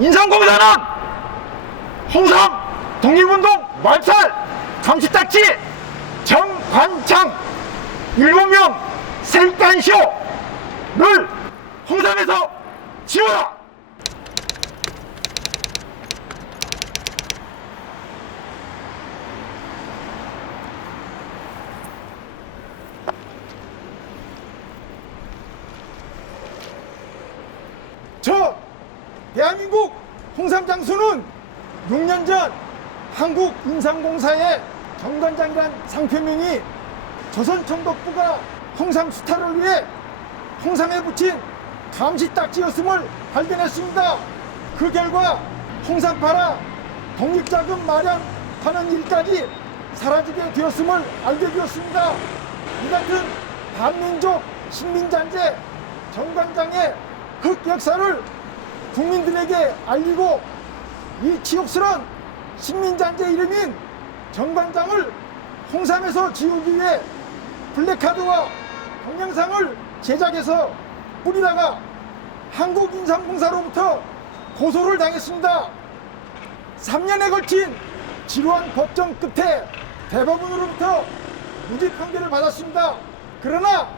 인삼공사는 홍삼 독립운동 말살 감시딱지 정관장 7명 세간쇼를 홍삼에서 지워라! 저 대한민국 홍삼 장수는 6년 전 한국인삼공사의 정관장이란 상표명이 조선청독부가 홍삼 수탈을 위해 홍삼에 붙인 감시딱지였음을 발견했습니다. 그 결과 홍삼 팔아 독립자금 마련하는 일까지 사라지게 되었음을 알게 되었습니다. 이 같은 반민족 식민잔재 정관장의 흑역사를 국민들에게 알리고 이 치욕스러운 식민잔재 이름인 정관장을 홍삼에서 지우기 위해 플래카드와 동영상을 제작해서 뿌리다가 한국인삼공사로부터 고소를 당했습니다. 3년에 걸친 지루한 법정 끝에 대법원으로부터 무죄 판결을 받았습니다. 그러나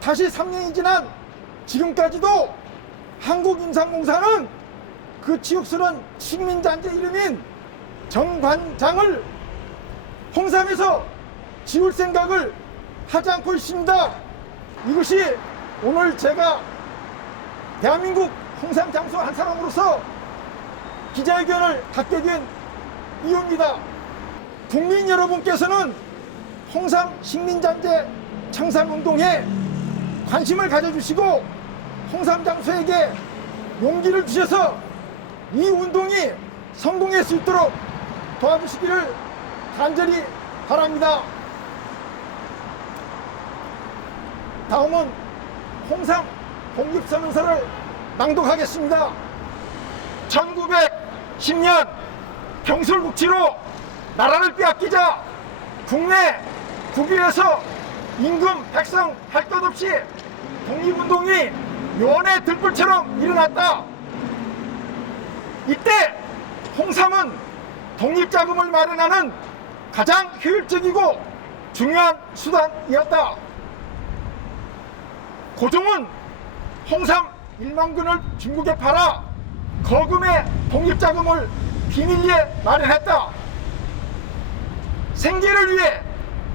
다시 3년이 지난 지금까지도 한국인삼공사는 그 치욕스러운 식민잔재 이름인 정관장을 홍삼에서 지울 생각을 하지 않고 있습니다. 이것이 오늘 제가 대한민국 홍삼 장수 한 사람으로서 기자회견을 갖게 된 이유입니다. 국민 여러분께서는 홍삼 식민잔재 청산운동에 관심을 가져주시고 홍삼 장수에게 용기를 주셔서 이 운동이 성공할 수 있도록 도와주시기를 간절히 바랍니다. 다음은 홍삼 독립선언서를 낭독하겠습니다. 1910년 경술국치로 나라를 빼앗기자 국내 국유에서 임금 백성 할 것 없이 독립운동이 요원의 들불처럼 일어났다. 이때 홍삼은 독립자금을 마련하는 가장 효율적이고 중요한 수단이었다. 고종은 홍삼 1만근을 중국에 팔아 거금의 독립자금을 비밀리에 마련했다. 생계를 위해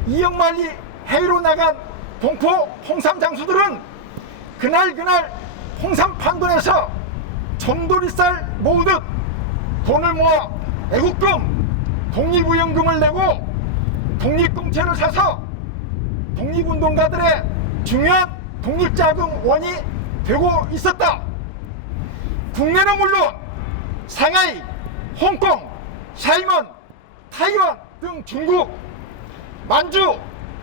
이역만리 해외로 나간 동포 홍삼 장수들은 그날 홍삼 판돈에서 점돌이쌀 모으듯 돈을 모아 애국금, 독립의원금을 내고 독립공채를 사서 독립운동가들의 중요한 독립자금원이 되고 있었다. 국내는 물론 상하이, 홍콩, 샤이먼, 타이완 등 중국, 만주,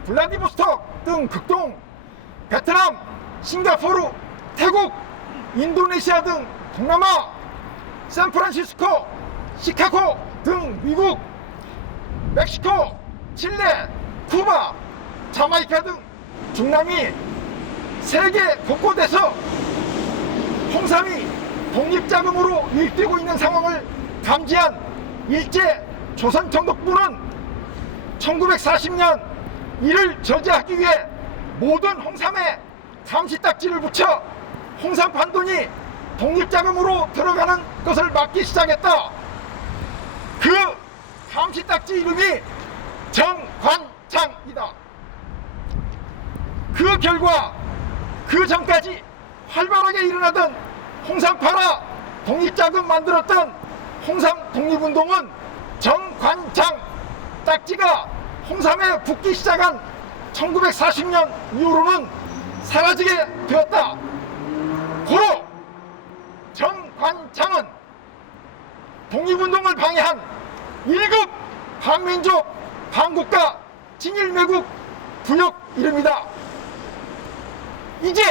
블라디보스톡 등 극동, 베트남, 싱가포르, 태국, 인도네시아 등 동남아, 샌프란시스코, 시카고 등 미국, 멕시코, 칠레, 쿠바, 자마이카 등 중남미 세계 곳곳에서 홍삼이 독립자금으로 유입되고 있는 상황을 감지한 일제 조선청독부는 1940년 이를 저지하기 위해 모든 홍삼에 감시딱지를 붙여 홍삼 판돈이 독립자금으로 들어가는 것을 막기 시작했다. 그 감시딱지 이름이 정관장이다. 그 결과 그 전까지 활발하게 일어나던 홍삼 팔아 독립자금 만들었던 홍삼 독립운동은 정관장 딱지가 홍삼에 붙기 시작한 1940년 이후로는 사라지게 되었다. 고로 정관장은 독립운동을 방해한 1급 반민족 반국가 진일매국 부역 이름이다. 이제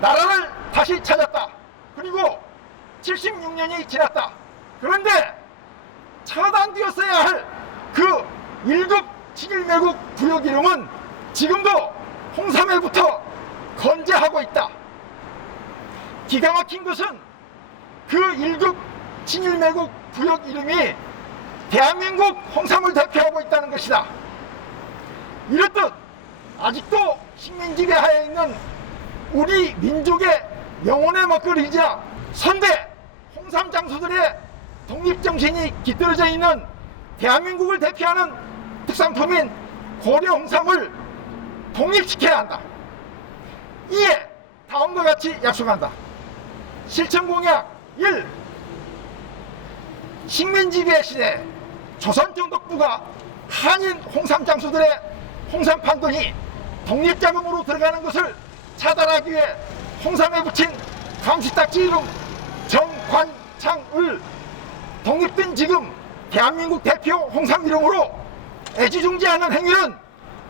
나라를 다시 찾았다. 그리고 76년이 지났다. 그런데 처단되었어야 할 그 1급 진일매국 부역 이름은 지금도 홍삼에부터 건재하고 있다. 기가 막힌 것은 그 1급 진일매국 구역 이름이 대한민국 홍삼을 대표하고 있다는 것이다. 이렇듯 아직도 식민지배 하에 있는 우리 민족의 영혼의 먹거리이자 선대 홍삼 장수들의 독립정신이 깃들어져 있는 대한민국을 대표하는 특산품인 고려 홍삼을 독립시켜야 한다. 이에 다음과 같이 약속한다. 실천공약 1. 식민지배 시대 조선정독부가 한인 홍삼 장수들의 홍삼 판돈이 독립자금으로 들어가는 것을 차단하기 위해 홍삼에 붙인 감시딱지 이름 정관창을 독립된 지금 대한민국 대표 홍삼 이름으로 애지중지하는 행위는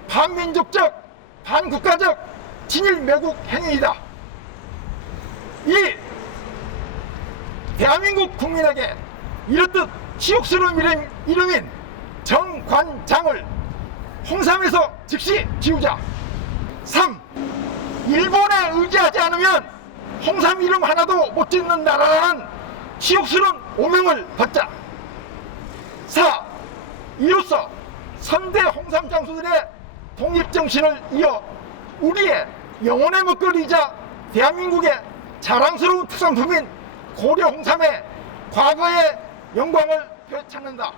반민족적, 반국가적 진일매국 행위이다. 2. 대한민국 국민에게 이렇듯 치욕스러운 이름인 정관장을 홍삼에서 즉시 지우자. 3. 일본에 의지하지 않으면 홍삼 이름 하나도 못 짓는 나라라는 치욕스러운 오명을 벗자. 4. 이로써 선대 홍삼 장수들의 독립정신을 이어 우리의 영혼의 먹거리이자 대한민국의 자랑스러운 특산품인 고려 홍삼의 과거의 영광을 되찾는다.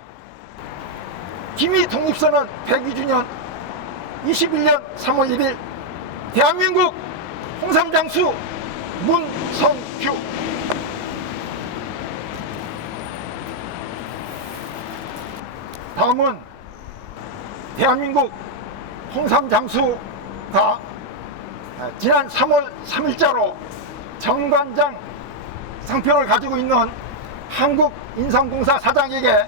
기미 독립선언 102주년 21년 3월 1일 대한민국 홍삼 장수 문성규. 다음은 대한민국 홍삼 장수가 지난 3월 3일자로 정관장 상표를 가지고 있는 한국인삼공사 사장에게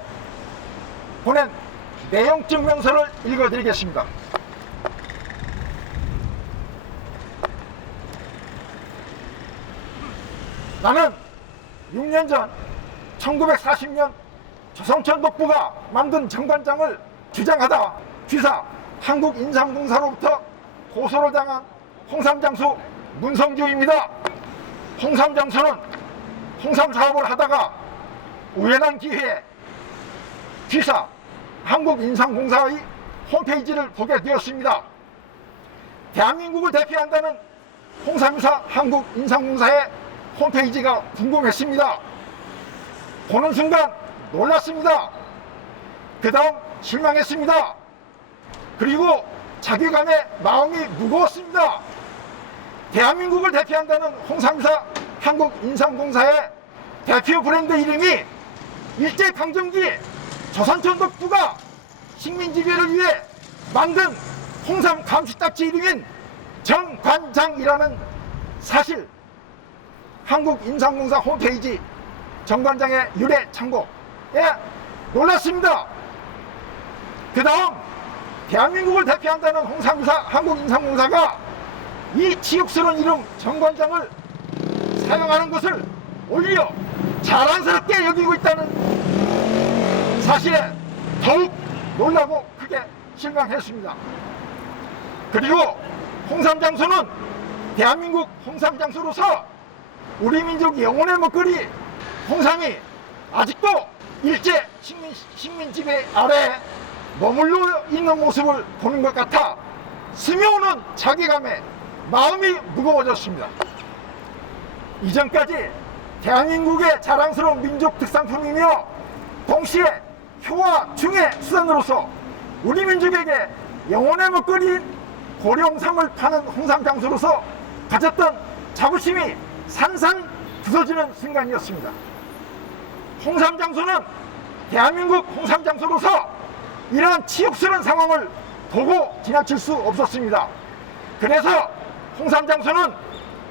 보낸 내용 증명서를 읽어드리겠습니다. 나는 6년 전 1940년 조선정독부가 만든 정관장을 주장하다 귀사 한국인삼공사로부터 고소를 당한 홍삼장수 문성규입니다. 홍삼장수는 홍삼 사업을 하다가 우연한 기회에 귀사 한국인삼공사의 홈페이지를 보게 되었습니다. 대한민국을 대표한다는 홍삼사 한국인삼공사의 홈페이지가 궁금했습니다. 보는 순간 놀랐습니다. 그 다음 실망했습니다. 그리고 자괴감에 마음이 무거웠습니다. 대한민국을 대표한다는 홍삼사 한국인삼공사의 대표 브랜드 이름이 일제강점기 조선정독부가 식민지배를 위해 만든 홍삼 감시딱지 이름인 정관장이라는 사실, 한국인삼공사 홈페이지 정관장의 유래 참고에 놀랐습니다. 그 다음 대한민국을 대표한다는 홍삼사 한국인삼공사가 이 치욕스러운 이름 정관장을 사용하는 것을 오히려 자랑스럽게 여기고 있다는 사실에 더욱 놀라고 크게 실망했습니다. 그리고 홍삼장수는 대한민국 홍삼장수로서 우리 민족 영혼의 먹거리 홍삼이 아직도 일제 식민지배 아래에 머물러 있는 모습을 보는 것 같아 스며오는 자괴감에 마음이 무거워졌습니다. 이전까지 대한민국의 자랑스러운 민족 특산품이며 동시에 효와 중의 수단으로서 우리 민족에게 영혼의 먹거리인 고려 홍삼을 파는 홍삼장수로서 가졌던 자부심이 산산 부서지는 순간이었습니다. 홍삼장수는 대한민국 홍삼장수로서 이러한 치욕스러운 상황을 보고 지나칠 수 없었습니다. 그래서 홍삼장수는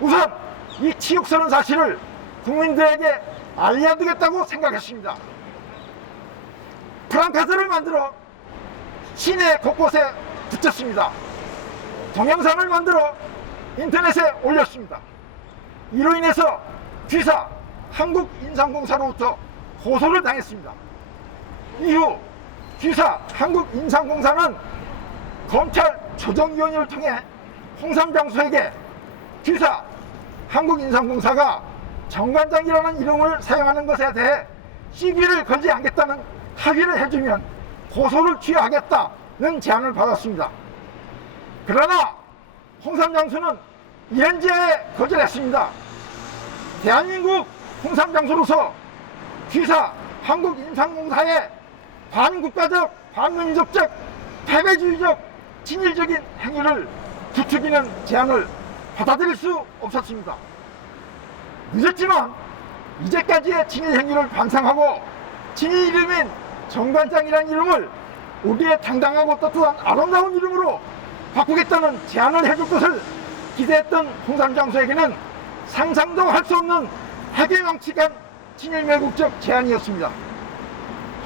우선 이 치욕스러운 사실을 국민들에게 알려야되겠다고 생각했습니다. 프랑카드를 만들어 시내 곳곳에 붙였습니다. 동영상을 만들어 인터넷에 올렸습니다. 이로 인해서 귀사 한국인삼공사로부터 고소를 당했습니다. 이후 귀사 한국인삼공사는 검찰 조정위원회를 통해 홍삼장수에게 귀사 한국인삼공사가 정관장이라는 이름을 사용하는 것에 대해 시비를 걸지 않겠다는 합의를 해주면 고소를 취하겠다는 제안을 받았습니다. 그러나 홍삼장수는 이런 제안에 거절했습니다. 대한민국 홍삼장수로서 귀사 한국인상공사의 반국가적, 반민족적, 패배주의적, 친일적인 행위를 부추기는 제안을 받아들일 수 없었습니다. 늦었지만 이제까지의 친일 행위를 반성하고 친일 이름인 정관장이라는 이름을 우리의 당당하고 떳떳한 아름다운 이름으로 바꾸겠다는 제안을 해줄 것을 기대했던 홍삼장수에게는 상상도 할 수 없는 해괴망측한 친일매국적 제안이었습니다.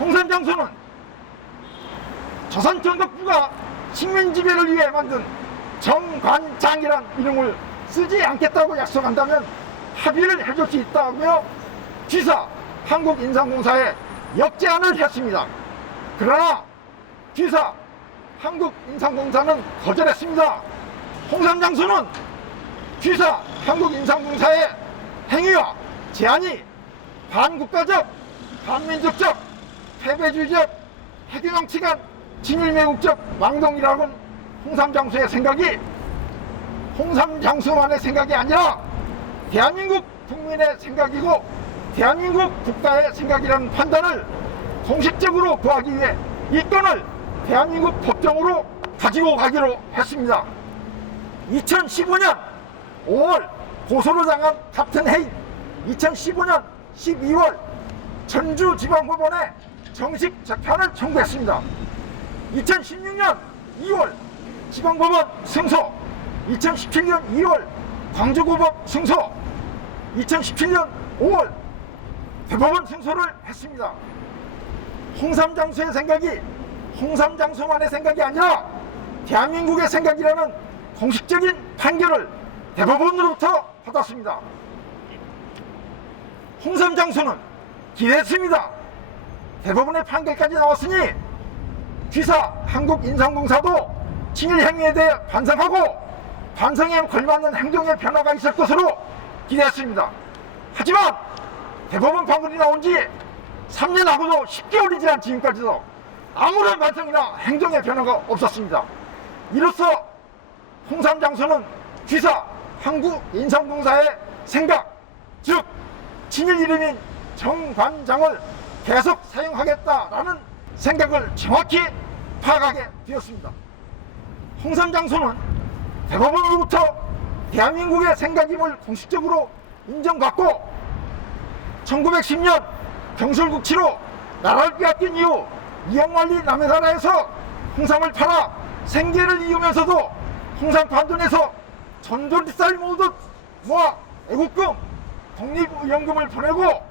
홍삼장수는 조선전독부가 식민지배를 위해 만든 정관장이란 이름을 쓰지 않겠다고 약속한다면 합의를 해줄 수 있다며 귀사 한국인상공사에 역제안을 했습니다. 그러나 귀사 한국인상공사는 거절했습니다. 홍삼장수는 귀사 한국인상공사의 행위와 제안이 반국가적, 반민족적, 패배주의적, 해괴망측한 친일매국적 망동이라고는 홍삼장수의 생각이 홍삼장수만의 생각이 아니라 대한민국 국민의 생각이고 대한민국 국가의 생각이라는 판단을 공식적으로 구하기 위해 이 건을 대한민국 법정으로 가지고 가기로 했습니다. 2015년 5월 고소를 당한 같은 해인 2015년 12월 전주지방법원에 정식 재판을 청구했습니다. 2016년 2월 지방법원 승소, 2017년 2월 광주고법 승소, 2017년 5월 대법원 승소를 했습니다. 홍삼장수의 생각이 홍삼장수만의 생각이 아니라 대한민국의 생각이라는 공식적인 판결을 대법원으로부터 받았습니다. 홍삼장수는 기대했습니다. 대법원의 판결까지 나왔으니 귀사 한국인상공사도 친일 행위에 대해 반성하고 반성에 걸맞는 행동의 변화가 있을 것으로 기대했습니다. 하지만 대법원 판결이 나온 지 3년 하고도 10개월이 지난 지금까지도 아무런 반성이나 행동의 변화가 없었습니다. 이로써 홍삼장수는 귀사 한국인상공사의 생각, 즉 친일 이름인 정관장을 계속 사용하겠다라는 생각을 정확히 파악하게 되었습니다. 홍삼장수는 대법원으로부터 대한민국의 생각임을 공식적으로 인정받고 1910년 경술국치로 나라를 빼앗긴 이후 이영만리 남의 나라에서 홍삼을 팔아 생계를 이으면서도 홍삼 판돈에서 전조리쌀 모으듯 모아 애국금, 독립의원금을 보내고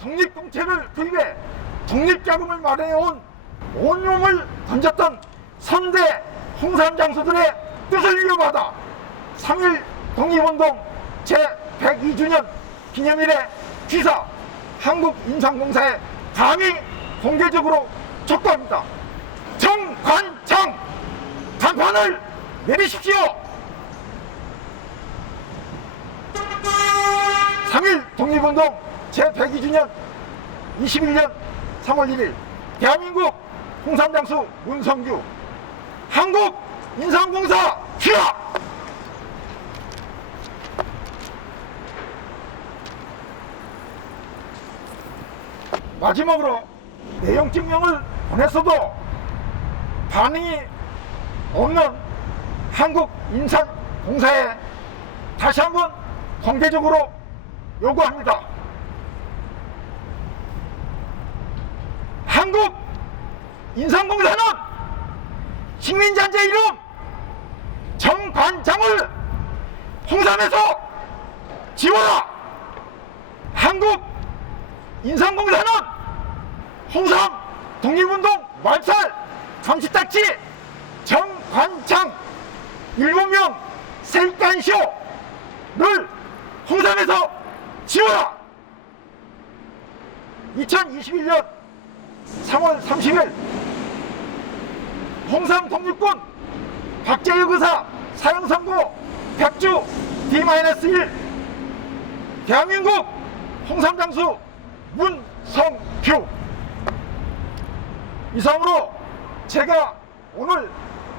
독립공채를 구입해 독립자금을 마련해온 온몸을 던졌던 선대 홍삼장수들의 뜻을 이어받아 3.1 독립운동 제102주년 기념일에 귀사 한국인상공사에 감히 공개적으로 촉구합니다. 정관장 간판을 내리십시오. 3.1 독립운동 제102주년 21년 3월 1일 대한민국 홍삼장수 문성규 한국인상공사 휴학! 마지막으로 내용 증명을 보냈어도 반응이 없는 한국인상공사에 다시 한번 공개적으로 요구합니다. 한국인상공사는 식민자재 이름 정관장을 홍삼에서 지워라! 한국인상공사는 홍삼 독립운동 말살 정치딱지 정관장 7명 세간쇼를 홍삼에서 지워라! 2021년 3월 30일 홍삼 독립군 박재혁 의사 사형 선고 100주 D-1 대한민국 홍삼장수 문성규. 이상으로 제가 오늘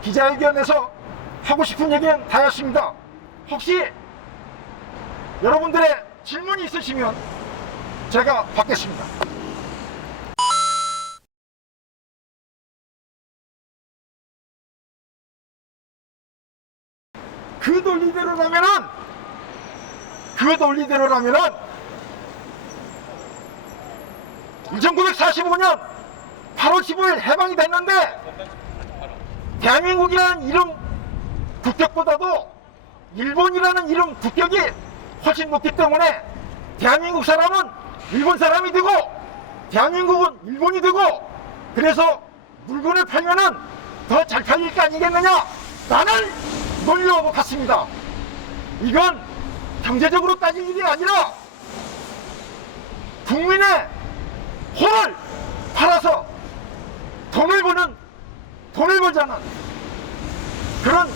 기자회견에서 하고 싶은 얘기는 다였습니다. 혹시 여러분들의 질문이 있으시면 제가 받겠습니다. 그 논리대로라면은 1945년 8월 15일 해방이 됐는데 대한민국이라는 이름 국격보다도 일본이라는 이름 국격이 훨씬 높기 때문에 대한민국 사람은 일본 사람이 되고 대한민국은 일본이 되고, 그래서 물건을 팔면은 더 잘 팔릴 거 아니겠느냐 라는 논리와 같습니다. 이건 경제적으로 따질 일이 아니라 국민의 혼을 팔아서 돈을 벌자는 그런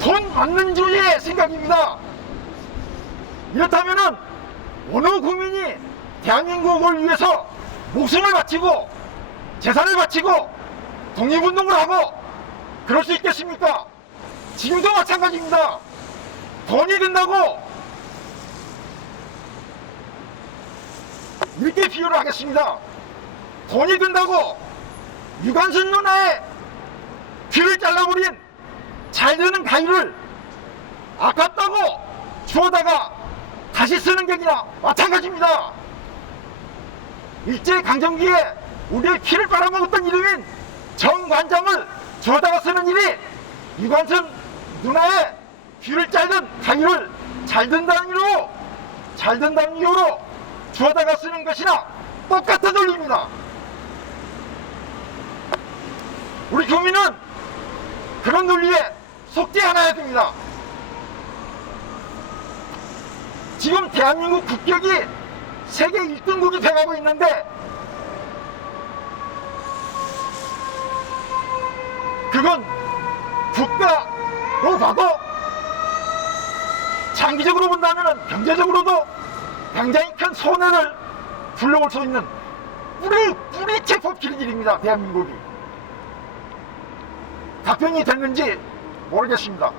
돈 맞는주의의 생각입니다. 이렇다면은 어느 국민이 대한민국을 위해서 목숨을 바치고 재산을 바치고 독립운동을 하고 그럴 수 있겠습니까? 지금도 마찬가지입니다. 돈이 된다고 이렇게 비유를 하겠습니다. 돈이 된다고 유관순 누나의 귀를 잘라버린 잘 되는 가위를 아깝다고 주워다가 다시 쓰는 격이나 마찬가지입니다. 일제강점기에 우리의 피를 빨아먹었던 이름인 정관장을 주워다가 쓰는 일이 유관순 누나의 귀를 자른 가위를 잘 된다는 이유로 주워다가 쓰는 것이나 똑같은 논리입니다. 우리 국민은 그런 논리에 속지 않아야 됩니다. 지금 대한민국 국격이 세계 1등국이 돼가고 있는데 그건 국가로 봐도 장기적으로 본다면 경제적으로도 굉장히 큰 손해를 불러올 수 있는 뿌리째 뽑히는 일입니다. 대한민국이. 답변이 됐는지 모르겠습니다.